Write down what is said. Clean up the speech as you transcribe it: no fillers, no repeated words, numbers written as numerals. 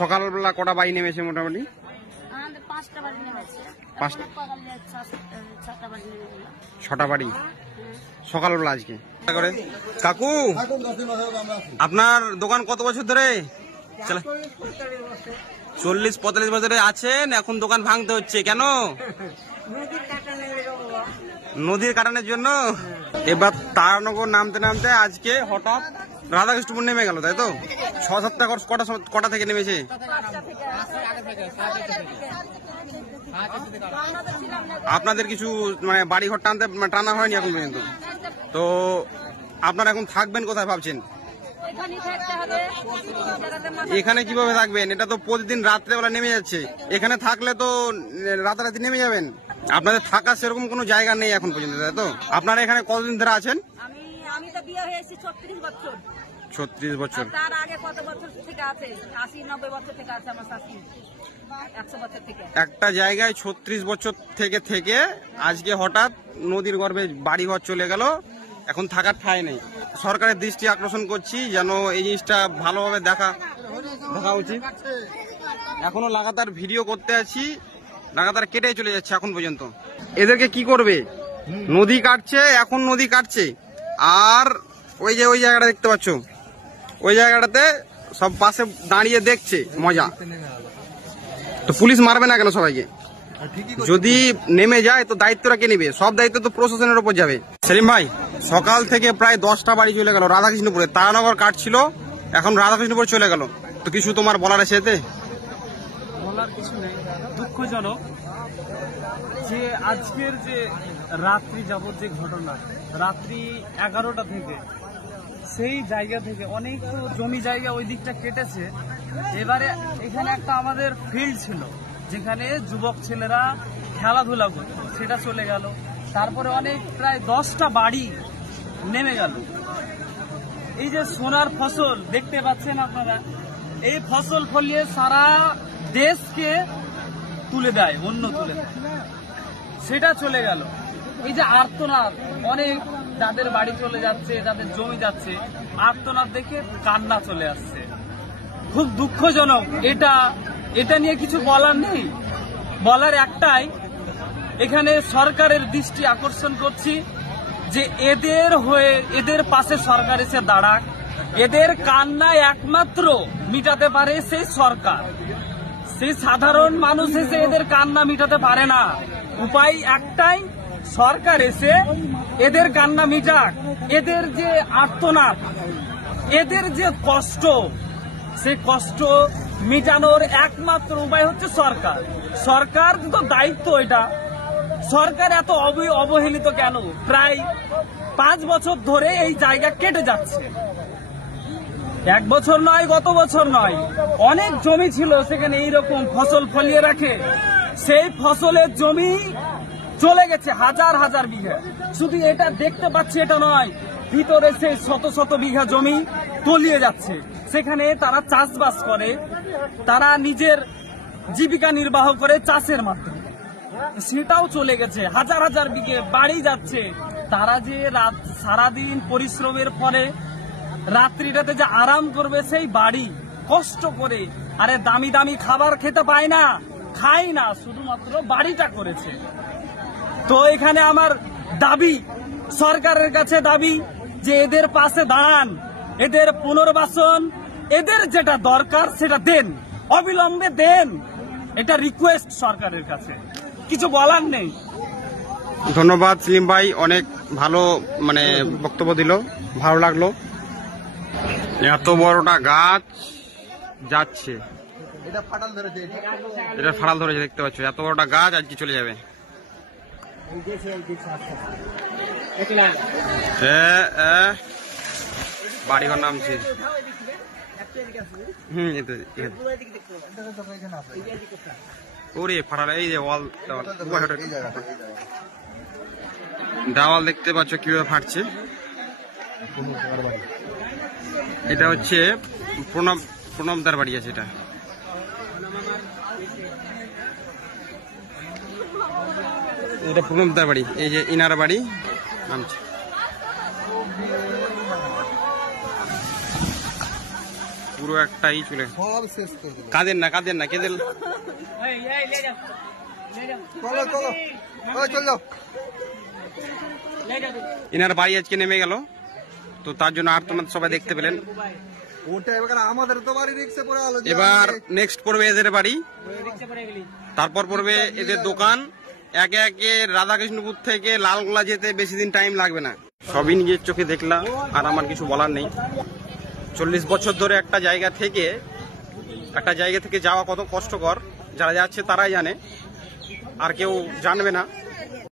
সকালবেলা কটা বাড়ি নেমেছে মোটামুটি? 6টা বাড়ি সকালবেলা আজকে। কাকু, আপনার দোকান কত বছর ধরে? 40-45 বছরে আছেন, এখন দোকান ভাঙতে হচ্ছে কেন? নদীর কাটানোর জন্য। এবার তারানগর নামতে নামতে আজকে হঠাৎ রাধাকৃষ্ণপুর নেমে গেল, তাই তো? 6-7টা কটা থেকে নেমেছে? আপনাদের কিছু মানে বাড়ি ঘর টানা হয়নি এখন পর্যন্ত? তো আপনারা এখন থাকবেন কোথায় ভাবছেন? এখানে কিভাবে থাকবেন? এটা তো প্রতিদিন রাত্রেবেলা নেমে যাচ্ছে, এখানে থাকলে তো রাতারাতি নেমে যাবেন। আপনাদের থাকার সেরকম কোনো জায়গা নেই এখন পর্যন্ত, তাই তো? আপনারা এখানে কতদিন ধরে আছেন? আমি তো বিয়ে হয়েছি 36 বছর। 36 বছর। তার আগে কত বছর থেকে আছে? 80-90 বছর থেকে আছে আমার শাশুড়ি, 100 বছর থেকে। একটা জায়গায় 36 বছর থেকে আজকে হঠাৎ নদীর গর্ভে বাড়ি ঘর চলে গেল, এখন থাকার ঠাঁই নেই। সরকারের দৃষ্টি আকর্ষণ করছি যেন এই জিনিসটা ভালোভাবে দেখা উচিত। এখনো লাগাতার ভিডিও করতে আছি, লাগাতার কেটে চলে যাচ্ছে এখন পর্যন্ত। এদেরকে কি করবে? নদী কাটছে, এখন নদী কাটছে, আর ওই যে ওই জায়গাটা দেখতে পাচ্ছ, ওই জায়গাটাতে সব পাশে দাঁড়িয়ে দেখছে মজা। তো পুলিশ মারবে না কেন সবাইকে? যদি নেমে যায় তো দায়িত্বটা কে নেবে? সব দায়িত্ব তো প্রশাসনের উপর যাবে। সেলিম ভাই, সকাল থেকে প্রায় 10টা বাড়ি চলে গেল রাধাকৃষ্ণপুরে। তারানগর কাটছিল, এখন রাধাকৃষ্ণপুর চলে গেল। তো কিছু তোমার বলার আছে এতে? বলার কিছু নেই, দুঃখজনক যে আজকের যে রাত্রি যাবত যে ঘটনা, রাত্রি 11টা থেকে সেই জায়গা থেকে অনেক তো জমি জায়গা ওই দিকটা কেটেছে। এবারে এখানে একটা আমাদের ফিল্ড ছিল যেখানে যুবক ছেলেরা খেলাধুলা করত, সেটা চলে গেল। তারপরে অনেক প্রায় 10টা বাড়ি নেমে গেল। এই যে সোনার ফসল দেখতে পাচ্ছেন আপনারা, এই ফসল ফলিয়ে সারা দেশকে তুলে দেয়, অন্য তুলে দেয়, সেটা চলে গেল। এই যে আর্তনাদ, অনেক যাদের বাড়ি চলে যাচ্ছে, যাদের জমি যাচ্ছে, আর্তনাদ দেখে কান্না চলে আসছে। খুব দুঃখজনক। এটা নিয়ে কিছু বলার নেই, বলার একটাই, এখানে সরকারের দৃষ্টি আকর্ষণ করছি যে এদের পাশে সরকার এসে দাঁড়াক। এদের কান্না একমাত্র মিটাতে পারে সেই সরকার, সেই সাধারণ মানুষ এসে এদের কান্না মিটাতে পারে না। উপায় একটাই, সরকার এসে এদের কান্না মিটাক। এদের যে আর্তনাদ, এদের যে কষ্ট, সেই কষ্ট মিটানোর একমাত্র উপায় হচ্ছে সরকার। সরকার তো দায়িত্ব এটা। সরকার এত অবহেলিত কেন? প্রায় 5 বছর ধরে এই জায়গা কেটে যাচ্ছে। 1 বছর নয়, গত বছর নয়, অনেক জমি ছিল সেখানে এইরকম ফসল ফলিয়ে রাখে, সেই ফসলের জমি চলে গেছে হাজার হাজার বিঘা। শুধু এটা দেখতে পাচ্ছি এটা নয়, ভিতরে সেই শত শত বিঘা জমি তলিয়ে যাচ্ছে। সেখানে তারা চাষবাস করে, তারা নিজের জীবিকা নির্বাহ করে চাষের মাধ্যমে, সেটাও চলে গেছে। হাজার হাজার বিঘে বাড়ি যাচ্ছে। তারা যে সারাদিন পরিশ্রমের পরে রাত্রিটাতে যে আরাম করবে, সেই বাড়ি কষ্ট করে, আরে দামি দামি খাবার খেতে পায় না, খায় না, শুধুমাত্র বাড়িটা করেছে। তো এখানে আমার দাবি, সরকারের কাছে দাবি যে এদের পাশে দাঁড়ান, এদের পুনর্বাসন, এদের যেটা দরকার সেটা দেন, অবিলম্বে দেন। এটা রিকোয়েস্ট সরকারের কাছে, কিছু বলার নেই। ধন্যবাদ সেলিম ভাই, অনেক ভালো মানে বক্তব্য দিল, ভালো লাগলো। এত বড়টা গাছ যাচ্ছে, এটা ফাটাল ধরেছে, দেখতে পাচ্ছ, এত বড়টা গাছ আজকে চলে যাবে। বাড়িঘর নামছে। ওরে ফাটাল, এই যে ওয়াল দেওয়াল দেখতে পাচ্ছ কিভাবে ফাটছে। এটা হচ্ছে প্রণবদার বাড়ি আছে, এটা প্রণবদার বাড়ি। এই যে ইনার বাড়ি নামছে। পুরো একটাই চলে গেছে। সব শেষ করে দিল। কাঁদেন না কেঁদেন। চলো চলো ওই চল যাও। এনার বাড়ি আজকে নেমে গেল, তো তার জন্য আর তোমাদের সবাই দেখতে পেলেন। ওটা এবার আমাদের তো বাড়ি রিক্সে পড়ে আলো। এবার নেক্সট পড়বে এদের বাড়ি, তারপর পড়বে এদের দোকান। একে একে রাধাকৃষ্ণপুর থেকে লালগোলা যেতে বেশি দিন টাইম লাগবে না। সবই নিজের চোখে দেখলাম, আর আমার কিছু বলার নেই। 40 বছর ধরে একটা জায়গা থেকে যাওয়া কত কষ্টকর, যারা যাচ্ছে তারাই জানে, আর কেউ জানবে না।